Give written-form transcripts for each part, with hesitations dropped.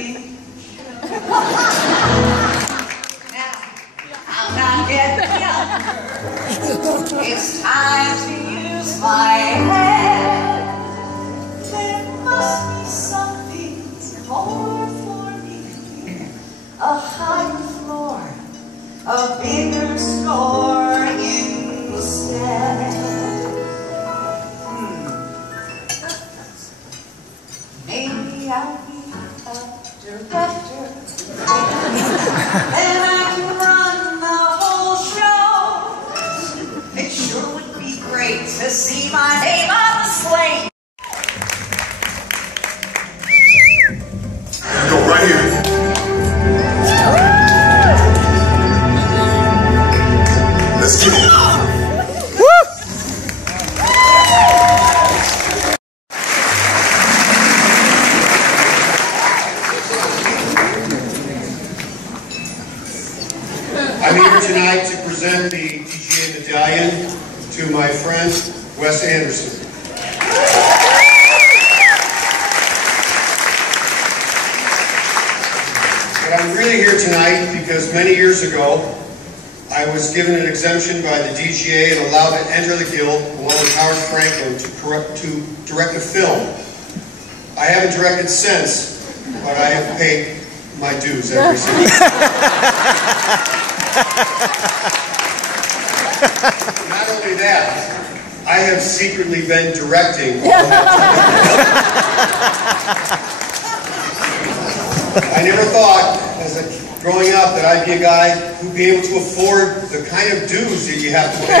me. Now, I'm not getting younger. It's time to use my head. There must be something more for me. A higher floor, a bigger score instead. Maybe I'll be a director, and I can run the whole show. It sure would be great to see my name on the slate. Go right here. Let's get it. I'm here tonight to present the DGA medallion to my friend, Wes Anderson. But I'm really here tonight because many years ago, I was given an exemption by the DGA and allowed to enter the Guild along with Howard Franklin to direct a film. I haven't directed since, but I have paid my dues every single day. Not only that, I have secretly been directing all that time. I never thought, growing up, that I'd be a guy who'd be able to afford the kind of dues that you have to pay.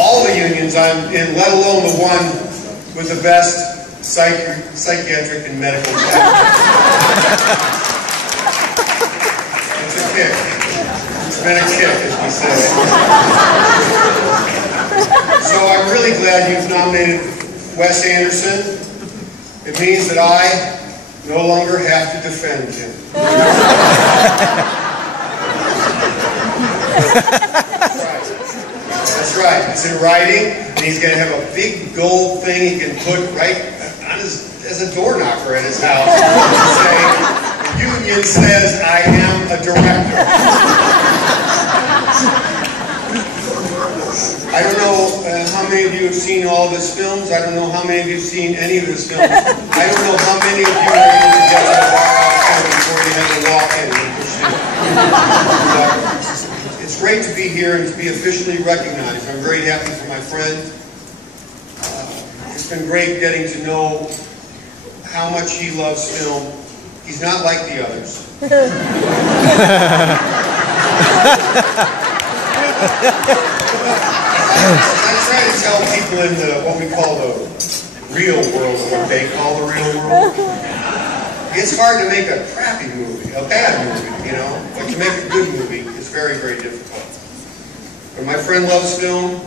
All the unions I'm in, let alone the one with the best psychiatric and medical care. It's a kick. It's been a kick, as we say. So I'm really glad you've nominated Wes Anderson. It means that I no longer have to defend him. That's right. It's in writing, and he's going to have a big gold thing he can put right on as a door knocker at his house. Say, the union says I am a director. I don't know how many of you have seen all of his films. I don't know how many of you have seen any of his films. I don't know how many of you are able to get to the bar outside before you have to walk in and push in. It's great to be here and to be officially recognized. I'm very happy for my friend. It's been great getting to know how much he loves film. He's not like the others. I try to tell people in what we call the real world, or what they call the real world, it's hard to make a crappy movie, a bad movie, you know, but to make a good movie is very, very difficult. But my friend loves film,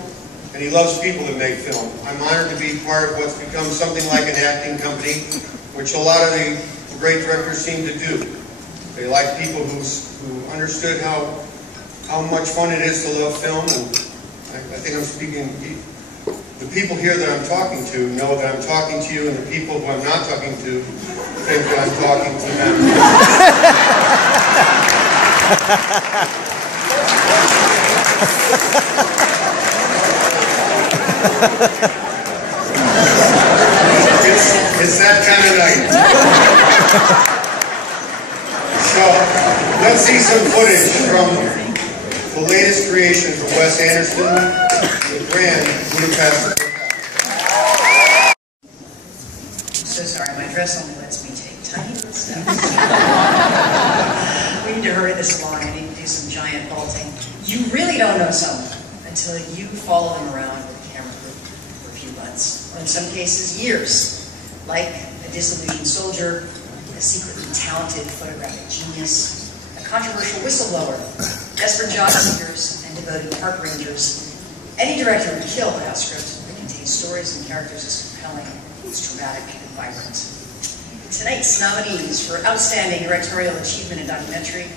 and he loves people that make film. I'm honored to be part of what's become something like an acting company, which a lot of the great directors seem to do. They like people who understood how much fun it is to love film, and I think I'm speaking, the people here that I'm talking to know that I'm talking to you, and the people who I'm not talking to think that I'm talking to them. It's that kind of night. So, let's see some footage from the latest creation from Wes Anderson, the Grand Budapest. So sorry, my dress only lets me take tiny little steps. We need to hurry this along. I need to do some giant vaulting. You really don't know someone until you follow them around with a camera for a few months, or in some cases, years. Like a disillusioned soldier, a secretly talented photographic genius, a controversial whistleblower, desperate job seekers, and devoted park rangers. Any director would kill a house script that contains stories and characters as compelling, as dramatic, and vibrant. Tonight's nominees for Outstanding Directorial Achievement in Documentary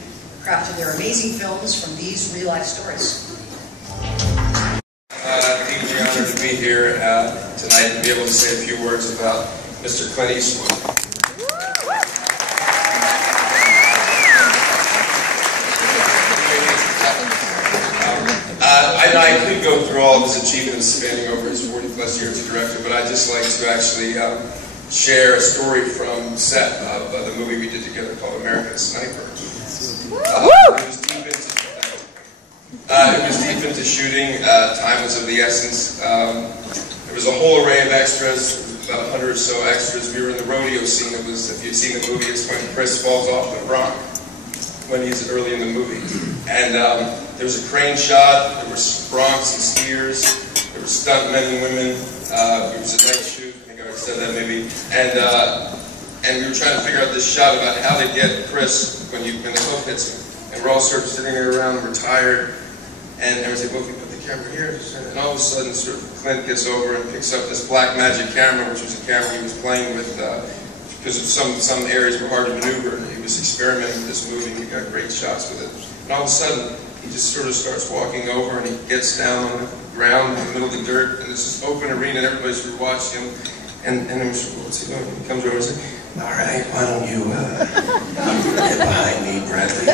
crafted their amazing films from these real-life stories. I'm deeply honored to be here tonight and be able to say a few words about Mr. Clint Eastwood. I could go through all of his achievements spanning over his 40-plus years as a director, but I'd just like to actually share a story from set of the movie we did together called American Sniper. It was deep into shooting. Time was of the essence. There was a whole array of extras, about 100 or so extras. We were in the rodeo scene. It was, if you've seen the movie, it's when Chris falls off the bronc when he's early in the movie. And there was a crane shot. There were broncs and steers. There were stunt men and women. There was a night shoot. I think I already said that maybe. And we were trying to figure out this shot about how they get Chris when the hook hits him. And we're all sort of sitting there around, we're tired, and everyone's like, well, if we put the camera here, and all of a sudden, sort of, Clint gets over and picks up this black magic camera, which was a camera he was playing with, because some areas were hard to maneuver, and he was experimenting with this movie, and we got great shots with it. And all of a sudden, he just sort of starts walking over, and he gets down on the ground in the middle of the dirt, and this is open arena, and everybody's sort of watching him, and then we're sort of, what's he doing? He comes over and says, all right, why don't you get behind me, Bradley?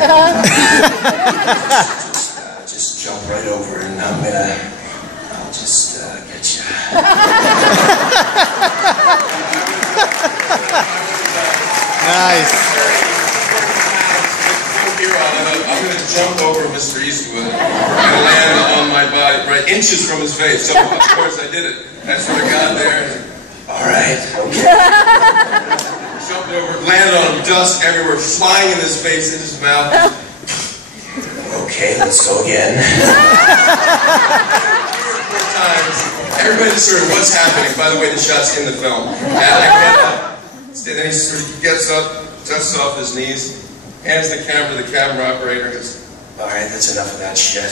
Just jump right over, and I'll just get you. Nice. I'm going to jump over Mr. Eastwood and land on my body, right inches from his face. So, of course, I did it. I sort of got there. All right, okay. Jumped over, landed on him, dust everywhere, flying in his face, in his mouth. Okay, let's go again. 3 or 4 times. Everybody just sort of, what's happening? By the way, the shot's in the film. And then he sort of gets up, dusts off his knees, hands the camera to the camera operator, and goes, all right, that's enough of that shit.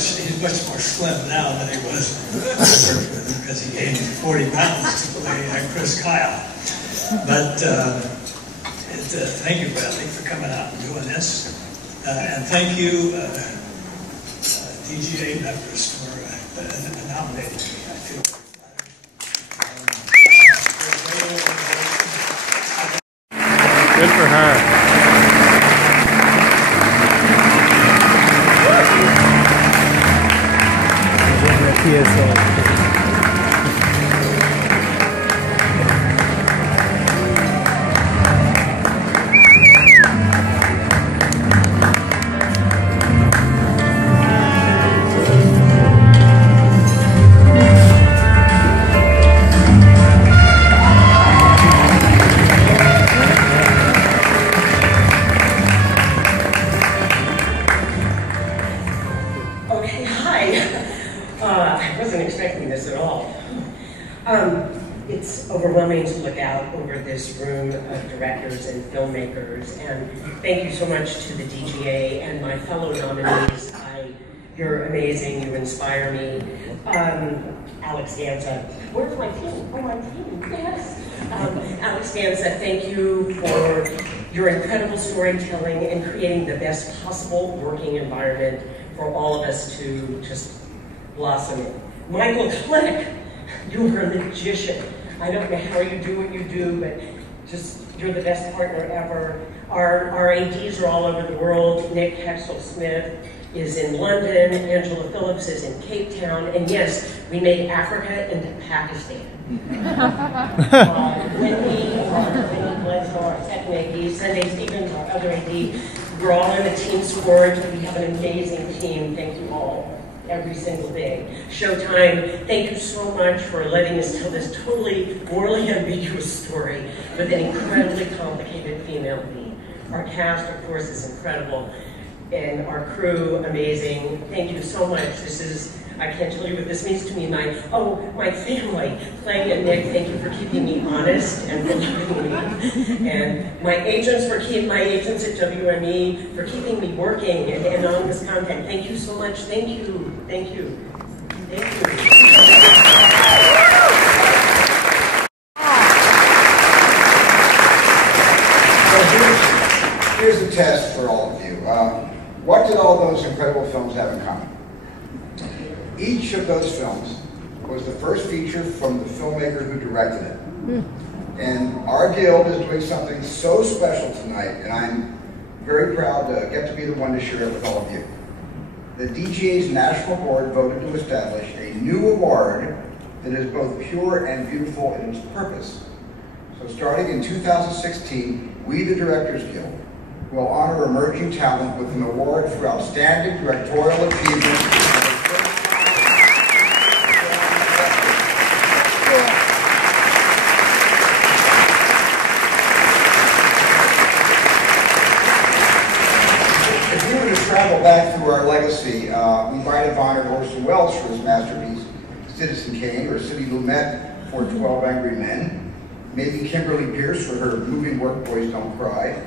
He's much more slim now than he was because he gained 40 pounds to play Chris Kyle. But thank you, Bradley, for coming out and doing this. And thank you, DGA members, for nominating me. I feel flattered. Good for her. PSA. Okay, hi. I wasn't expecting this at all. It's overwhelming to look out over this room of directors and filmmakers, and thank you so much to the DGA and my fellow nominees. You're amazing, you inspire me. Alex Danza, where's my team? Oh, my team, yes. Alex Danza, thank you for your incredible storytelling and creating the best possible working environment for all of us to just blossom in. Michael Clinic, you are a magician. I don't know how you do what you do, but just, you're the best partner ever. Our ADs are all over the world. Nick Hexel-Smith is in London, Angela Phillips is in Cape Town, and yes, we made Africa into Pakistan. Wendy Bledsoe, our second AD, Sunday Stevens, our other AD, We're all in a team sport. We have an amazing team. Thank you all, every single day. Showtime, thank you so much for letting us tell this totally morally ambiguous story with an incredibly complicated female lead. Our cast, of course, is incredible, and our crew, amazing. Thank you so much. This is, I can't tell you what this means to me. My family, Clay and Nick, thank you for keeping me honest and for loving me. And my agents at WME for keeping me working and anonymous content. Thank you so much. Thank you. Thank you. Thank you. Here's a test for all of you. What did all those incredible films have in common? Each of those films was the first feature from the filmmaker who directed it. And our guild is doing something so special tonight, and I'm very proud to get to be the one to share it with all of you. The DGA's National Board voted to establish a new award that is both pure and beautiful in its purpose. So starting in 2016, we, the Directors Guild, will honor emerging talent with an award for outstanding directorial achievement. If you were to travel back through our legacy, we might have honored Orson Welles for his masterpiece, Citizen Kane, or Sidney Lumet for 12 Angry Men, maybe Kimberly Pierce for her moving work, Boys Don't Cry.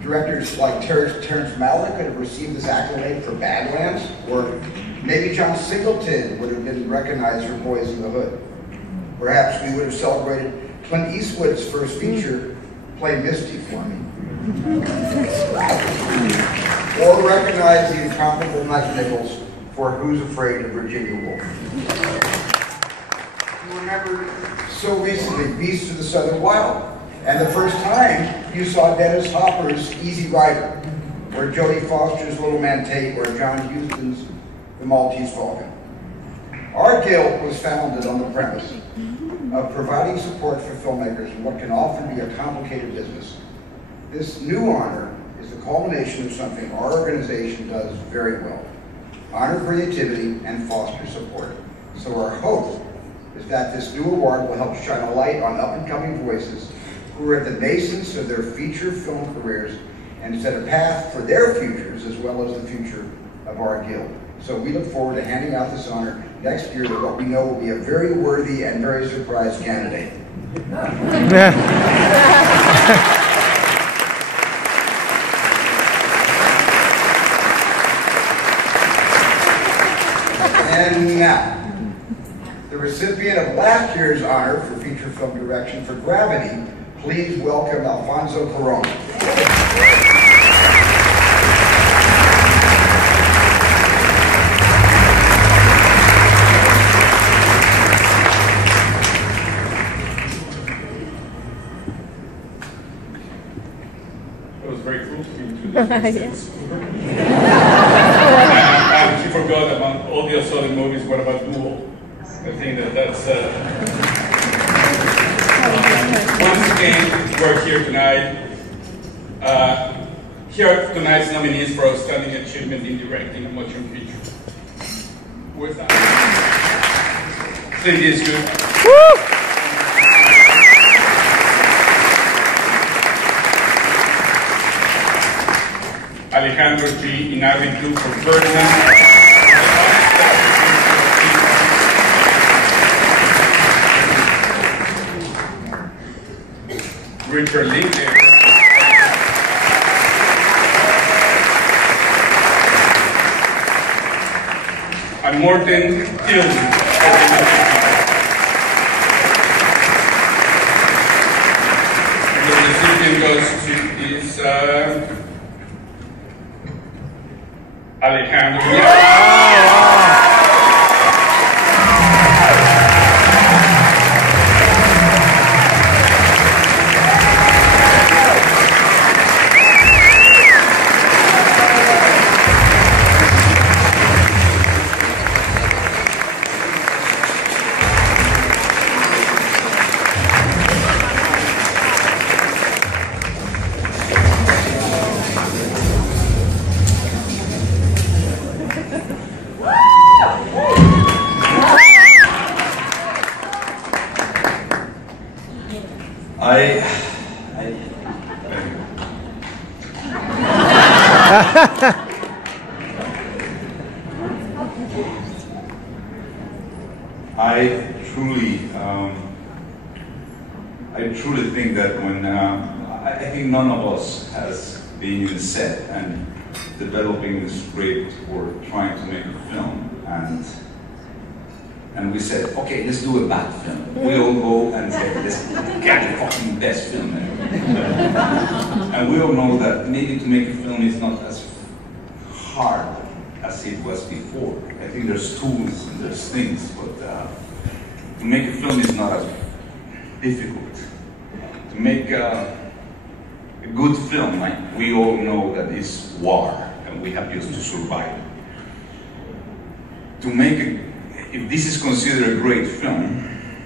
Directors like Terrence Malick could have received this accolade for Badlands, or maybe John Singleton would have been recognized for Boys in the Hood. Perhaps we would have celebrated Clint Eastwood's first feature, Play Misty for Me. Or recognize the incomparable Mike Nichols for Who's Afraid of Virginia Woolf. You remember so recently Beasts of the Southern Wild, and the first time you saw Dennis Hopper's Easy Rider, or Jodie Foster's Little Man Tate, or John Huston's The Maltese Falcon. Our guild was founded on the premise of providing support for filmmakers in what can often be a complicated business. This new honor is the culmination of something our organization does very well: honor creativity and foster support. So our hope is that this new award will help shine a light on up-and-coming voices who are at the nascence of their feature film careers and set a path for their futures as well as the future of our guild. So we look forward to handing out this honor next year to what we know will be a very worthy and very surprised candidate. And now, the recipient of last year's honor for feature film direction for Gravity, please welcome Alfonso Cuarón. It was very cool to me to do this. And she forgot about all the other movies. What about Duel? I think that's once again we're here tonight. Here are tonight's nominees for outstanding achievement in directing a motion picture. With that, Clint Eastwood. Alejandro G. Inarritu for Ferdinand. Richard Linklater. And Morten Tillman. The recipient goes to Alejandro. I truly think that when I think none of us has been in a set and developing the script or trying to make a film, and we said, okay, let's do a bad film. We all go and say, let's get the fucking best film ever. And we all know that maybe to make a film is not as hard as it was before. I think there's tools and there's things, but to make a film is not as difficult. To make a good film, like we all know that it's war, and we have just to survive. To make if this is considered a great film,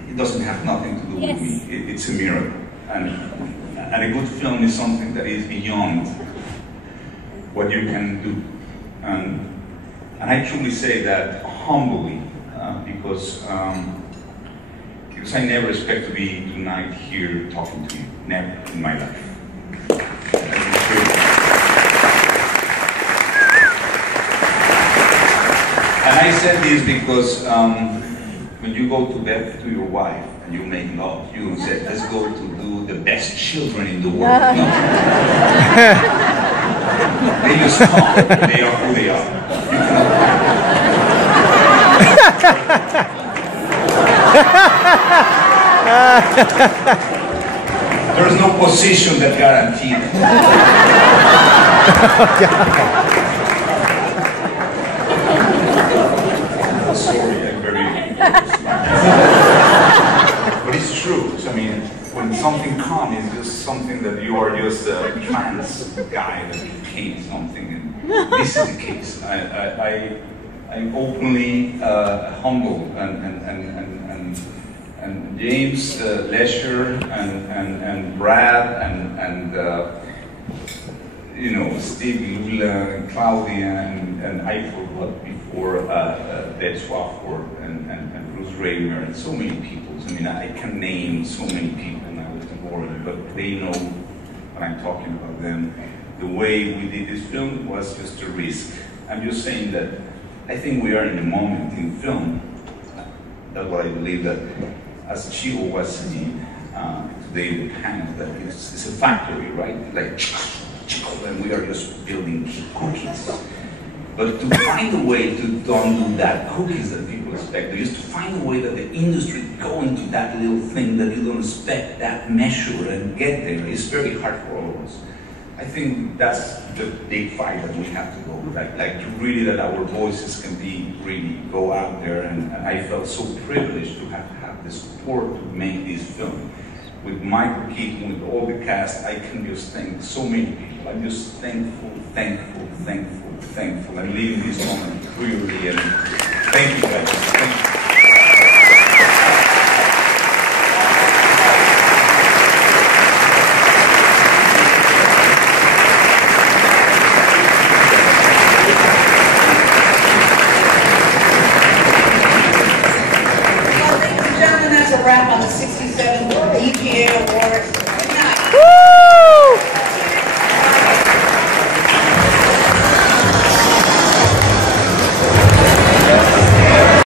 it doesn't have nothing to do with me. It's a miracle. And a good film is something that is beyond what you can do. And I truly say that humbly, because I never expect to be tonight here talking to you. Never in my life. And I said this because when you go to bed to your wife and you make love, you don't say, let's go to do the best children in the world. No. They just come. They are who they are. You There's no position that guarantees it. Sorry, I'm very but it's true. So, I mean, when something comes, it's just something that you are just a trans guy that became something. And this is the case. I'm openly humble, and James, Lesher, and Brad, and you know, Steve Lula, and Claudia, and I forgot before Beth Swafford, and Bruce Raymer, and so many people. I mean, I can name so many people, and I was bored, but they know when I'm talking about them. The way we did this film was just a risk. I'm just saying that I think we are in a moment in film. That's what I believe, that as Chico was saying today in the panel, that it's a factory, right? Like, and we are just building cookies. But to find a way to don't do that cookies that people expect, just to find a way that the industry go into that little thing that you don't expect, that measure, and get there, is very hard for all of us. I think that's the big fight that we have to go, like really that our voices can be really go out there, and I felt so privileged to have the support to make this film. With Michael Keaton, with all the cast, I can just thank so many people. I'm just thankful. I'm leaving this moment clearly, and thank you guys. Thank you.